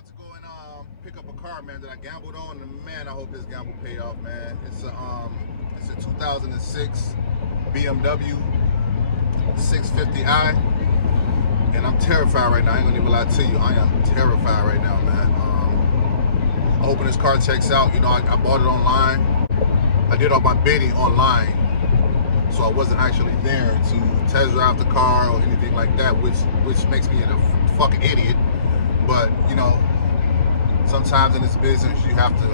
About to go and pick up a car, man, that I gambled on, and man, I hope this gamble pay off, man. It's a 2006 BMW 650i, and I'm terrified right now. I ain't gonna even lie to you. I am terrified right now, man. I'm hoping this car checks out. You know, I bought it online. I did all my bidding online, so I wasn't actually there to test drive the car or anything like that, which makes me a fucking idiot. But you know, sometimes in this business you have to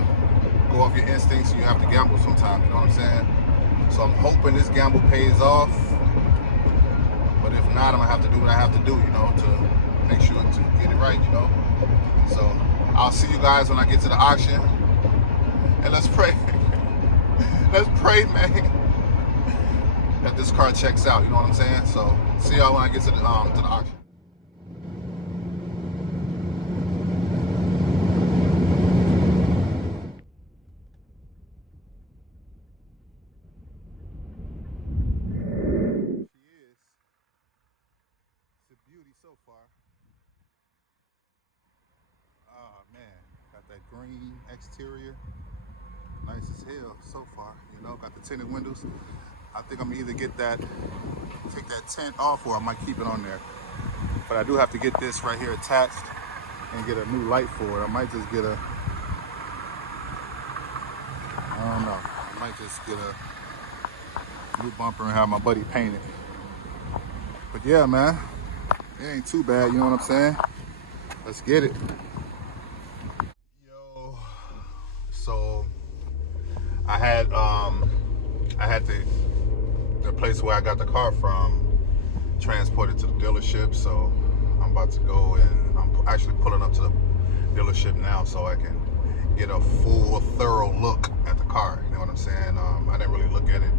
go off your instincts and you have to gamble sometimes, you know what I'm saying? So I'm hoping this gamble pays off, but if not, I'm gonna have to do what I have to do, you know, to make sure to get it right, you know? So I'll see you guys when I get to the auction, and let's pray. Let's pray, man, that this car checks out, you know what I'm saying? So see y'all when I get to the auction. So far. Oh man, got that green exterior, nice as hell so far. You know, got the tinted windows. I think I'm gonna either take that tint off, or I might keep it on there. But I do have to get this right here attached and get a new light for it. I might just get I don't know. I might just get a new bumper and have my buddy paint it. But yeah, man. It ain't too bad, you know what I'm saying? Let's get it. Yo, so I had the place where I got the car from transported to the dealership, so I'm about to go, and I'm actually pulling up to the dealership now so I can get a full, thorough look at the car. You know what I'm saying? I didn't really look at it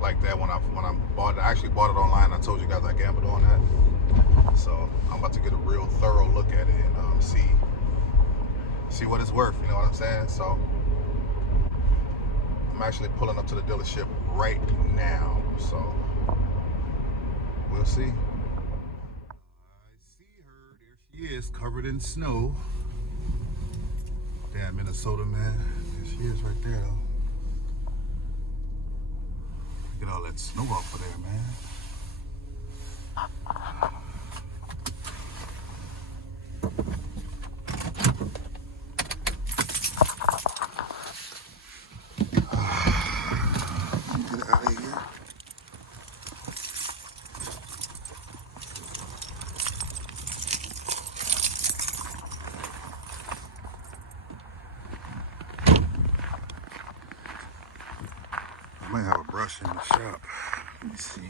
like that when I bought it. I actually bought it online. I told you guys I gambled on that. So I'm about to get a real thorough look at it and see what it's worth, you know what I'm saying? So I'm actually pulling up to the dealership right now, so we'll see. I see her, there she is, covered in snow. Damn, Minnesota, man. There she is right there, though. Get all that snow off of there, man. I might have a brush in the shop. Let me see.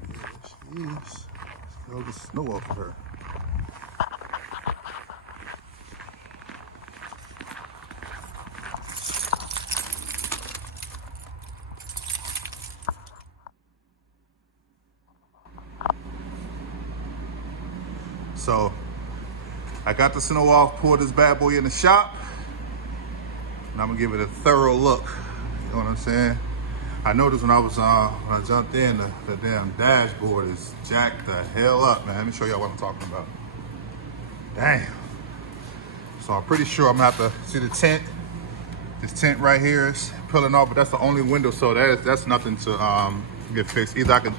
Yeah, there she is. Get all the snow off of her. So I got the snow off, poured this bad boy in the shop, and I'm gonna give it a thorough look. You know what I'm saying? I noticed when I jumped in, the damn dashboard is jacked the hell up, man. Let me show y'all what I'm talking about. Damn. So I'm pretty sure I'm gonna have to see the tint. This tint right here is peeling off, but that's the only window, so that's nothing to get fixed. Either I can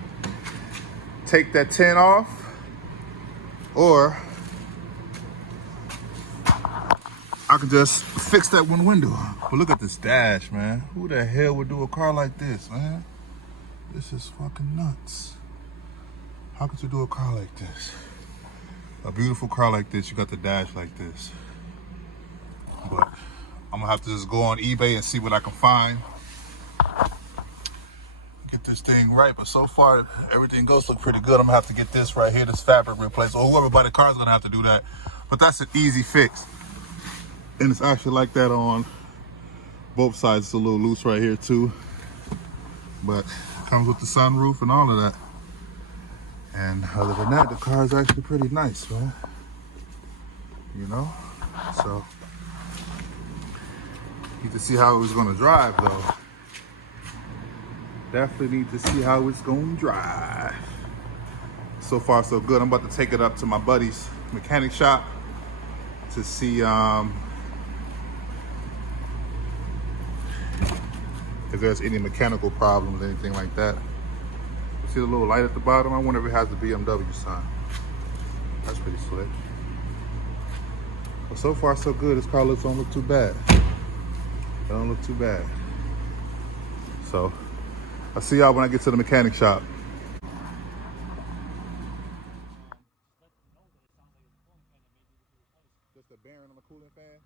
take that tint off, or I could just fix that one window. But look at this dash, man. Who the hell would do a car like this, man? This is fucking nuts. How could you do a car like this? A beautiful car like this, you got the dash like this. But I'm gonna have to just go on eBay and see what I can find. Get this thing right, but so far everything goes look pretty good. I'm gonna have to get this right here, this fabric replaced, or whoever buy the car is gonna have to do that. But that's an easy fix. And it's actually like that on both sides. It's a little loose right here too, but it comes with the sunroof and all of that. And other than that, the car is actually pretty nice, man. You know, so need to see how it was gonna drive though. Definitely need to see how it's gonna drive. So far so good. I'm about to take it up to my buddy's mechanic shop to see if there's any mechanical problems, anything like that. See the little light at the bottom? I wonder if it has the BMW sign. That's pretty slick. But so far so good. This car don't look too bad. It don't look too bad. So I'll see y'all when I get to the mechanic shop. Just a bearing on the cooling fan?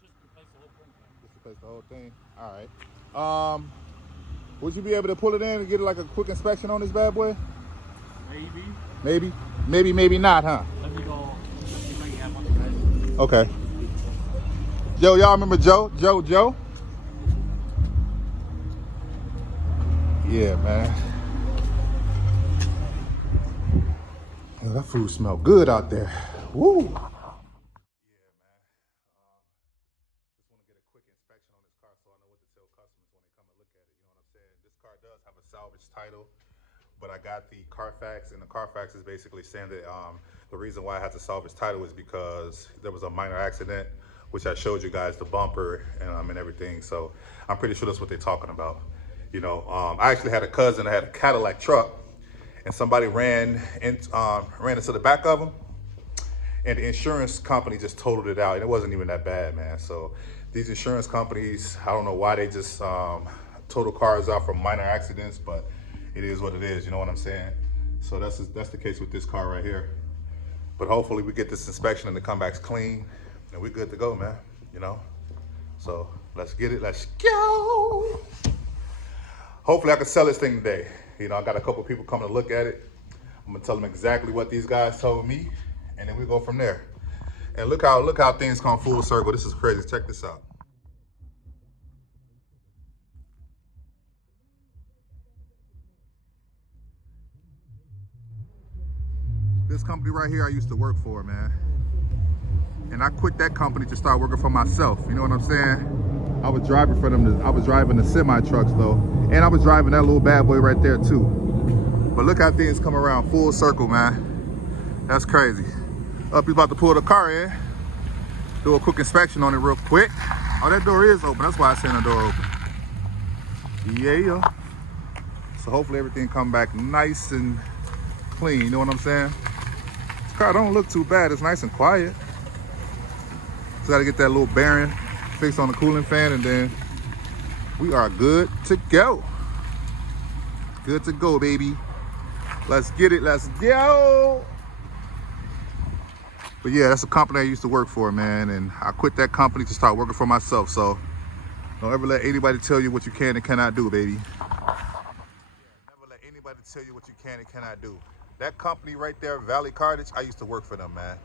Just replace the whole cooling fan. Just replace the whole thing? All right. Would you be able to pull it in and get like a quick inspection on this bad boy? Maybe. Maybe not, huh? Let me go. You might have one guys. Okay. Joe, y'all remember Joe? Joe? Yeah, man. Oh, that food smell good out there. Woo! Yeah, man. Just want to get a quick inspection on this car so I know what to tell customers when they come and look at it. You know what I'm saying? This car does have a salvage title, but I got the Carfax, and the Carfax is basically saying that the reason why I had to salvage title is because there was a minor accident, which I showed you guys the bumper and everything. So I'm pretty sure that's what they're talking about. You know, I actually had a cousin that had a Cadillac truck, and somebody ran into the back of him, and the insurance company just totaled it out, and it wasn't even that bad, man. So these insurance companies, I don't know why they just total cars out for minor accidents, but it is what it is, you know what I'm saying? So that's the case with this car right here. But hopefully we get this inspection and the comeback's clean, and we're good to go, man, you know? So let's get it, let's go. Hopefully I can sell this thing today. You know, I got a couple people coming to look at it. I'm gonna tell them exactly what these guys told me, and then we go from there. And look how things come full circle. This is crazy, check this out. This company right here I used to work for, man. And I quit that company to start working for myself. You know what I'm saying? I was driving for them. I was driving the semi trucks though. And I was driving that little bad boy right there too. But look how things come around full circle, man. That's crazy. Up, he's about to pull the car in. Do a quick inspection on it real quick. Oh, that door is open. That's why I seen the door open. Yeah. So hopefully everything come back nice and clean. You know what I'm saying? This car don't look too bad. It's nice and quiet. Just gotta get that little bearing fixed on the cooling fan, and then we are good to go. Good to go, baby. Let's get it, let's go. But yeah, that's a company I used to work for, man, and I quit that company to start working for myself. So don't ever let anybody tell you what you can and cannot do, baby. Never let anybody tell you what you can and cannot do. That company right there, Valley Cartage, I used to work for them, man.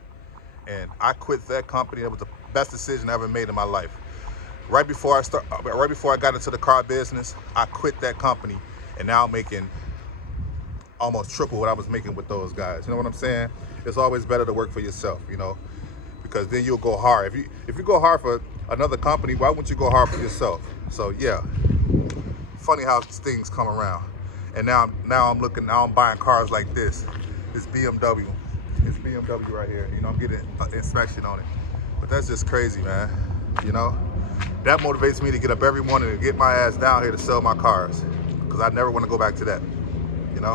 And I quit that company. That was the best decision I ever made in my life. Right before I got into the car business, I quit that company, and now I'm making almost triple what I was making with those guys. You know what I'm saying? It's always better to work for yourself, you know, because then you'll go hard. If you go hard for another company, why wouldn't you go hard for yourself? So yeah, funny how things come around. And now I'm buying cars like this BMW. It's BMW right here. You know, I'm getting an inspection on it. But that's just crazy, man. You know, that motivates me to get up every morning and get my ass down here to sell my cars, because I never want to go back to that, you know?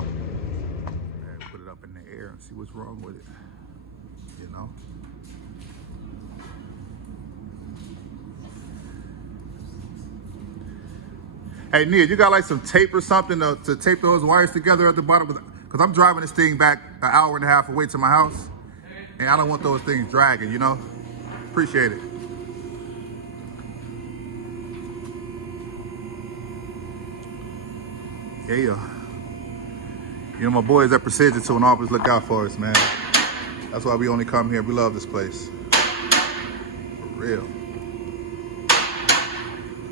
And put it up in the air and see what's wrong with it, you know? Hey, Nia, you got like some tape or something to tape those wires together at the bottom? Because I'm driving this thing back an hour and a half away to my house, and I don't want those things dragging, you know? Appreciate it. Yeah. You know, my boys at Precision Tool always look out for us, man. That's why we only come here. We love this place. For real.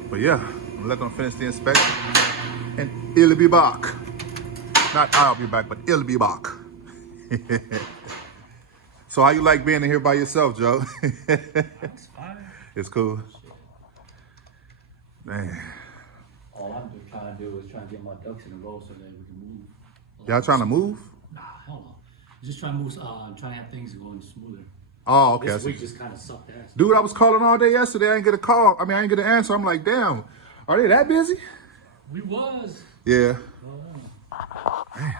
But yeah, I'm gonna let them finish the inspection, and it'll be back. Not I'll be back, but it'll be back. So how you like being in here by yourself, Joe? It's fine. It's cool. Man. All I'm just trying to do is try to get my ducks in a row so that we can move. Y'all trying to move? Nah, hell no. Just trying to move, trying to have things going smoother. Oh, okay. I This see. week just kind of sucked ass. Dude, I was calling all day yesterday. I didn't get a call. I didn't get an answer. I'm like, damn, are they that busy? We was. Yeah. Damn.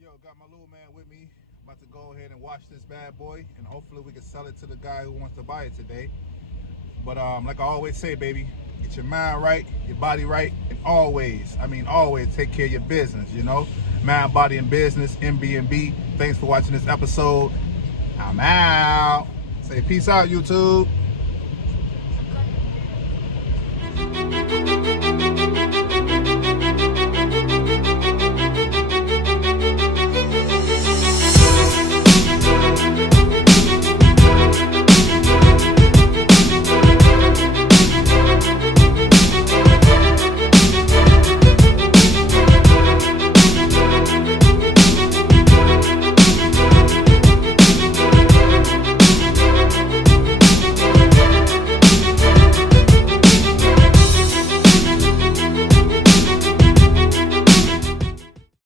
Yo, got my little man with me. About to go ahead and wash this bad boy, and hopefully we can sell it to the guy who wants to buy it today. But like I always say, baby, get your mind right, your body right, and always take care of your business, you know? Mind, body, and business, MB&B. Thanks for watching this episode. I'm out. Say peace out, YouTube.